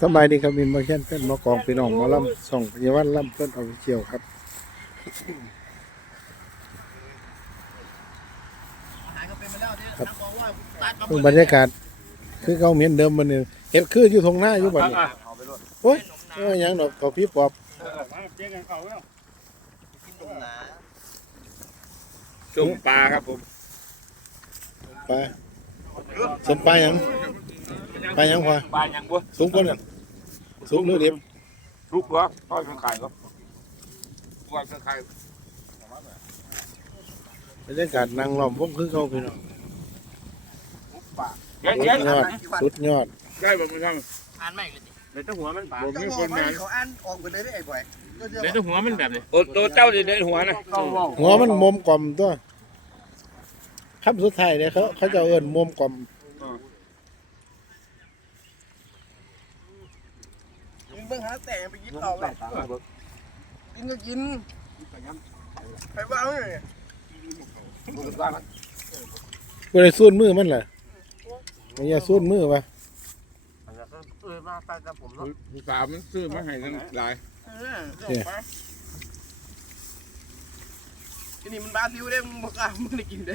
สบายดีครับมินมาแค่นเพื่อนมากองพี่น้องหมาล่ำส่องพยาวันล่ำเพื่อนเอาเชียวครับครับเพิ่งบรรยากาศคือเขาเหมือนเดิมมันเนี่ยเห็ดคืออยู่ทงหน้าอยู่บัดนี้โอ้ยเอ้ยหยังดอกเขาพี่ปอบจุ่มปลาครับผมปลาสมปลาหยัง ปลาหยังพอปลายังบ่สูงกว่านั้นสูงหรือเดียบลูกวะทอดเครื่องไข่ครับทอดเครื่องไข่บรรยากาศนางล้อมวงคือเขาพี่น้องเย็นสุเย็ดนยอดสุดยอดได้บ่มันทอ่านไม่เลยสิำเดี๋ยวต้องหัวมันปลาจะบอกว่าเขาอ่านออกไปได้ได้ไอ้บ่อยเดี๋ยวต้องหัวมันแบบนี้โอ้ตัวเจ้าดิเดี๋ยวหัวนะหัวมันมมกล่อมตัวคำสุดท้ายเนี่ยเขาเขาจะเอิ้นมมกล่อม กิน เบิ่งหาแต่ไปกินต่อเลยกินก็กินไปบ้าเลยบ่ได้สู้มือมันล่ะไม่อย่าสู้มือวะเออมาไปกับผมผู้สาวมันซื้อมาให้ทั้งหลายเออเดี๋ยวไปทีนี้มันบาซิลได้มึงบอกอะมึงได้กินได้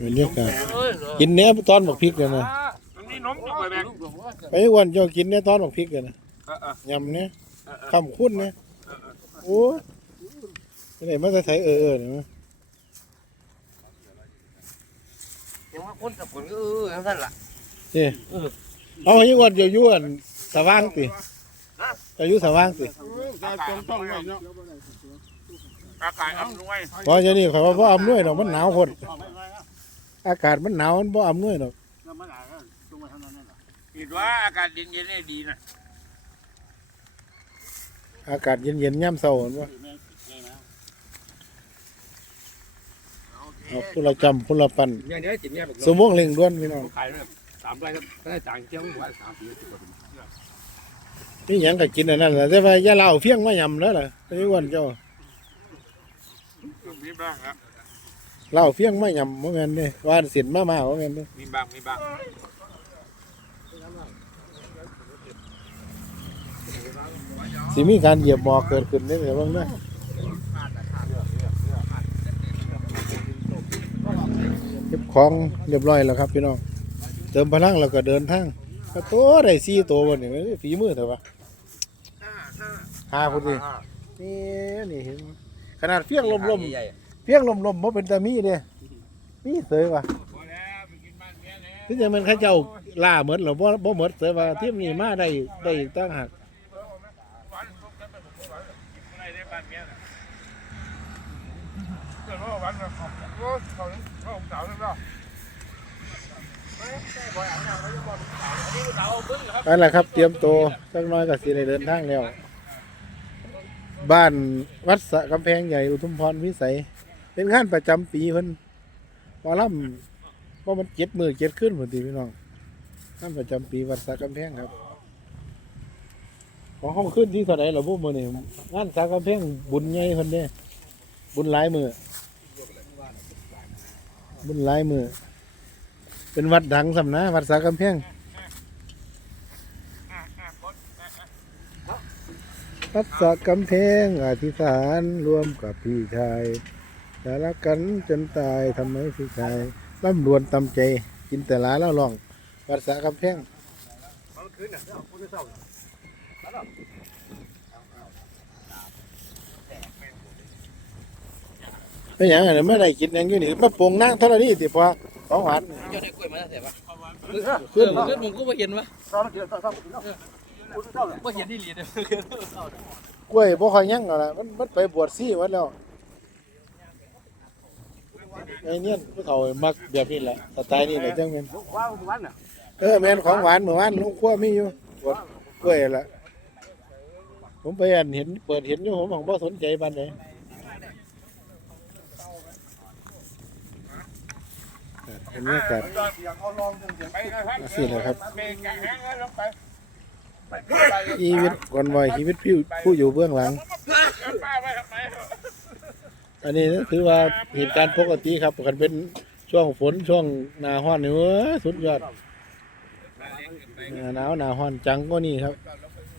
บรรยากาศกินเนี้ยตอนบักพริกกันนะมันมีนมอยู่ไปแม่ไปวันเจ้ากินเนี้ยตอนบักพริกกันนะเออเออยำเนี้ยคำคุ้นเนี้ยโอ้ยไม่ได้มาใส่เออเออเนี่ยยังว่าคนกับผลก็เออทั้งนั้นล่ะเอาให้วันเจ้าอยู่อันสว่างติเจ้าอยู่สว่างติต้องต้องไว้เนาะอากาศอำนวยเพราะเจ้านี่เขาว่าบ่อำนวยดอกมันหนาวคน อากาศมันหนาวมันบ่อำนวยดอกคิดว่าอากาศเย็นๆนี่ดีนะอากาศเย็นๆย่ำเช้าเห็นบ่เอาพุ่นละจำพุ่นละปันเนี่ยเดี๋ยวจิตเนี่ยสมวงเล่งด้วนพี่น้องขายเนี่ยสามไรครับได้จางเจ้าหัวสามปีนี่หยังก็กินอันนั้นแหละแต่ว่าอย่าเล่าเฟี้ยงมายำแล้วล่ะไอ้อ้วันเจ้ามีบ้างครับ เล่าเฟี้ยงมายำว่าแม่นเด้ว่าเสินมามาว่าแม่นเด้มีบ้างมีบ้างสิมีการเหยียบหมอเกิดขึ้นได้แต่บ้างนะเก็บของเรียบร้อยแล้วครับพี่น้อง เติมพลังแล้วก็เดินทางก็ตัวได้สี่ตัววันนี้ฝีมือเถอะวะห้าพุ่นนี่นี่นี่เห็นไหมขนาดเฟี้ยงลมๆ เฟี้ยงลมๆเพราะเป็นตามีเด้มีเสยว่ะพอแล้วไปกินบ้านเมียแล้วที่จะมันเขาเจ้าล่าเหมือนหรือบ่บ่เหมือนเสยว่าทีมนี้มาได้ได้อีกตั้งหากวันทุกข์กันไปผมวันอะไรได้บ้านเมียน่ะเกิดว่าวันละของเขาเขาเขาสาวนั่นเนาะนั่นแหละครับ เตรียมตัวสักหน้อยก็สิได้เดินทางแล้ว บ้านวัดสะกำแพงใหญ่อุทุมพรวิสัย เป็นงานประจำปีเพิ่นหมอลำว่ามันเจ็ดมือเจ็ดขึ้นหมดทีพี่น้องงานประจำปีวัดสะกำแพงครับ ของห้องขึ้นที่เท่าไหร่เหรอพวกมือนี่งานสะกำแพงบุญใหญ่คนเนี้บุญหลายมือบุญหลายมือเป็นวัดดังสำนะวัดสะกำแพงรักษากำแพงอธิษฐานรวมกับพี่ชาย จะรักกันจนตายทำไมพี่ชายร่ำรวนตำใจกินแต่หลาแล้วลองรักษากำแพงเป็นอย่างไรไม่ได้กินอย่างนี้นี่มาปรุงนั่งเท่านี้ติพอของหวานเจ้าได้กล้วยมาแล้วแต่ว่าขึ้นเกิดผมก็ไม่เห็นวะไม่เห็นที่เหรียญกล้วยบ่ค่อยยั่งแล้วล่ะมันมันไปบวชซี่วัดแล้ว ไอ้เนี่ยผู้เฒ่ามักแบบนี้แหละสไตล์นี้แหละจังแม่นว้าววันน่ะเออแม่นของหวานเมื่อวานลุงขั้วมีอยู่บวชกล้วยละผมไปอ่านเห็นเปิดเห็นอยู่ผมของบ่สนใจปานใดเห็นบรรยากาศไปนะครับสิแหละครับเมย์แกะแห้งแล้วลงไปชีวิตก่อนวัยชีวิตผู้ผู้อยู่เบื้องหลังป้าไปทำไม อันนี้ถือว่าเหตุการณ์ปกติครับกันเป็นช่วงฝนช่วงหนาฮ้อนนี่เว้ยสุดยอดหนาหนาวหนาฮ้อนจังก็นี่ครับ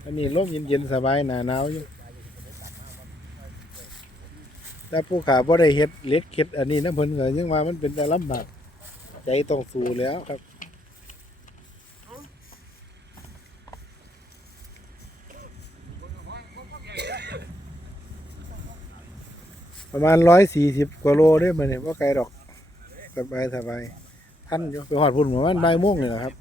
อันนี้ลมเย็นๆสบายหนาหนาวอยู่แต่ผู้ขาบ่ได้เฮ็ดเล็กเฮ็ดอันนี้นะเพิ่นก็ยังว่ามันเป็นแต่ลำบากใจต้องสู้แล้วครับ ประมาณร้อยสี่สิบกว่าโลได้มาเนี่ยว่าไกลดอกสบายสบายท่านอยู่ไปหอดพุ่นประมาณบ่ายโมงเลยนะครับ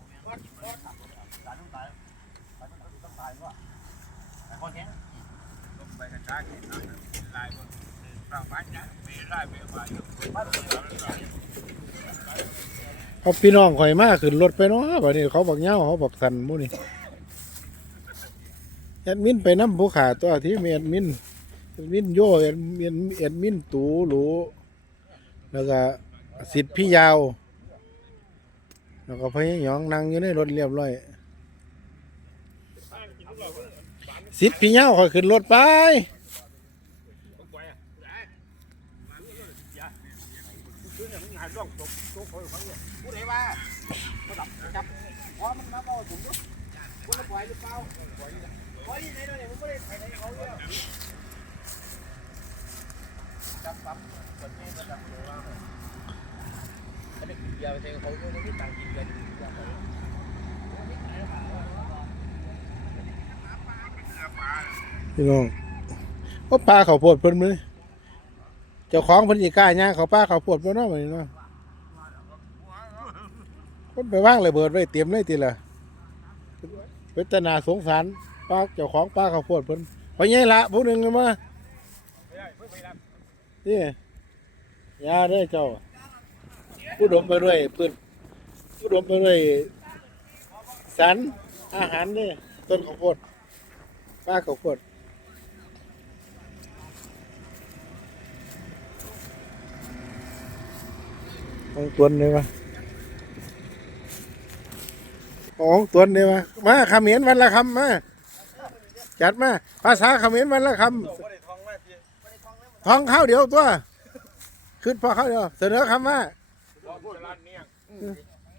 เขาพี่น้องข่อยมากขึ้นรถไปเนาะบัดนี้เขาบอกเหย้าเขาบอกสันมู่นี่แอดมินไปน้ำผู้ขาตัวที่มีแอดมิน แอดมินโยแอดมินแอดมินตูหรูแล้วก็สิทธิ์พี่ยาว แล้วก็พี่หยองนั่งอยู่ในรถเรียบร้อยสิทธิ์พี่ยาวข่อยขึ้นรถไป ผู้ใดว่าระดับจับ พอมันมาบอกผมด้วยคนละปล่อยหรือเปล่าปล่อยปล่อยไหนเนี่ยผมไม่ได้ใส่ในเขาเลยจับปั๊บคนนี้ระดับตัวว่าเขาได้กินเบียร์ไปเองเขาไม่ได้ตังกินเบียร์กินเบียเขาพี่น้องว่าปลาเขาปวดเพิ่นมื้อเจ้าของเพิ่นสิกล้าย่างเขาปลาเขาวโพดบ่เนาะมื้อนี้เนาะเพิ่นไปวางระเบิดไว้เตรียมเลยติล่ะเวทนาสงสารปลาเจ้าของปลาเขาปวดเพิ่นพอใหญ่ละผู้หนึงกันมา นี่ยาเด้เจ้าผู้ดมไปด้วยปืนผู้ดมไปด้วยสารอาหารเด้อต้นข้าวโพดป้าเขากดของตวนเลยวะของตวนเลยวะมาขมิ้นวันละคำมาจัดมาภาษาขมิ้นวันละคำ ท้องข้าวเดียวตัวขึ้นพอข้าวเดียวเสนอคำว่า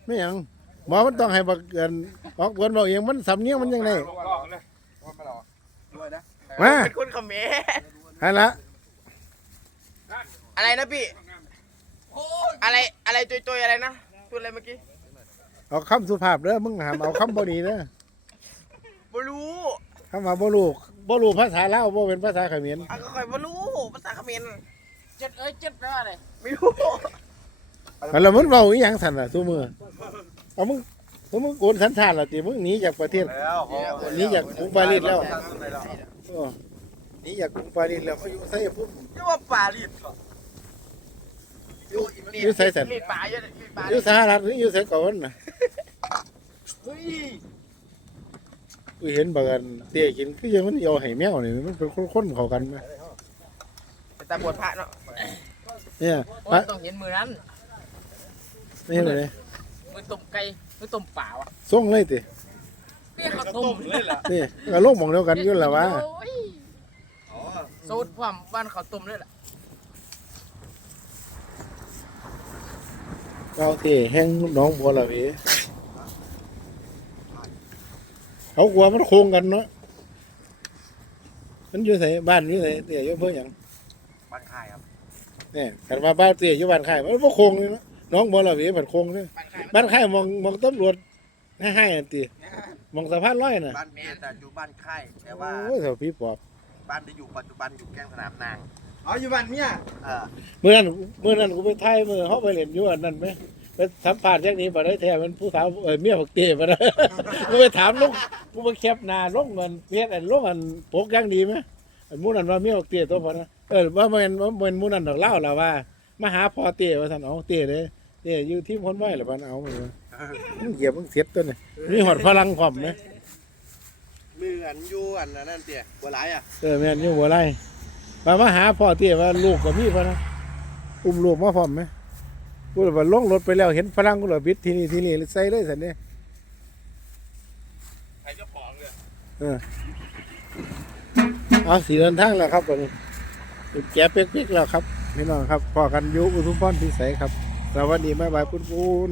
ไม่หยังหมอมันต้องให้บักเกินบอกตวนบอกเองมันสำเนียงมันยังไงมาเป็นคนเขมรฮันละอะไรนะพี่อะไรอะไรจุยๆอะไรนะพูดอะไรเมื่อกี้เอาคำสุภาพเด้อมึงหามเอาคำบดีเด้อบ่รู้คำว่าบ่รู้บ่รู้ภาษาลาวบ่เป็นภาษาเขมรอะก็ค่อยบ่รู้ ภาษาเขมรเจ็ดเอ้ยเจ็ดแปลว่าอะไรไม่รู้แล้วมึงเว้าอีหยังสั่นล่ะซุมื้อเอามึงเอามึงโกนสัญชาติล่ะติมึงหนีจากประเทศ แล้วหนีจากกรุงปารีสแล้ว เออหนีจากกรุงปารีสแล้วเขาอยู่ไสพุ่มเรียกว่าปลาลิดเหรออยู่อยู่ไสสั่นลิดปลาเยอะลิดปลาอยู่สหรัฐหรืออยู่ไสก่อนน่ะเฮ้ยกูเห็นบักอันเตี้ยกินคือยังมันเอาให้แมวนี่มันเป็นคนๆเข้ากันไหม แต่ตาบวชพระเนาะเนี่ยโอ้ปะยต้องเห็นมือนั้น นี่เลยมือต้มไก่ มือต้มป่าวะส่งเลยติเปี้ยเขาต้มเลยล่ะนี่ก็ลงหมองเดียวกันอยู่แล้วว่าสูตรความบ้านเขาต้มเลยล่ะเราที่แห้งหน้องบัวละเวเขากลัวมันโค้งกันเนาะมันอยู่ไสบ้านอยู่ไสเตี้ยอยู่เพื่อหยัง บ้านค่ายครับเนี่ยกันมาบ้านเตี้ยอยู่บ้านค่ายมันบ่โค้งเลยเนาะหน้องบัวละเวมันโค้งเลยบ้านค่ายมองมองตำรวจให้ๆอันติมองสะพานลอยน่ะบ้านแม่แต่อยู่บ้านค่ายแต่ว่าโอ้ยเถาพี่ปอบบ้านที่อยู่ปัจจุบันอยู่แกล้งสนามนางอ๋ออยู่บ้านเมียเออเมื่อนั้นเมื่อนั้นกูไปถ่ายมือเฮาไปเล่นอยู่อันนั้นไหมไปสัมภาษณ์อย่างนี้บ่ได้แท้มันผู้สาวเอ้ยเมียบักเต้บ่ได้กูไปถามลงกูไปแคปหน้าลงเงินเพียอันลงอันปกอย่างดีไหมอันหมู่นั้นว่าเมียบักเต้ตัวพอนะ เออว่ามันว่ามันมูนันดอกเล่าล่ะว่ามาหาพอเต้ว่าซั่นเอาเต้เด้เต้อยู่ทีมคนไหว้ล่ะบัดเอามันว่ามึงเก็บมึงเสียดตัวนี่มีหอดพลังพร้อมไหมมืออันอยู่อันนั้นเตี้ยบัวไหลอะเออแม่นอยู่บ่ไรมามาหาพ่อเต้ว่าลูกก็มีพอนะอุ้มลูกมาพร้อมไหมกูเลยว่าลงรถไปแล้วเห็นฝรั่งกูเลยบิดที่นี่ที่นี่ใส่เลยซั่นเด้ใครเจ้าของเลยเอาสีเดินทางแล้วครับตอนนี้ แกะเป๊กๆแล้วครับพี่น้องครับพอกันยุอุทุมพรพิสัยครับสวัสดีบ๊าบายปุ้นปุ้น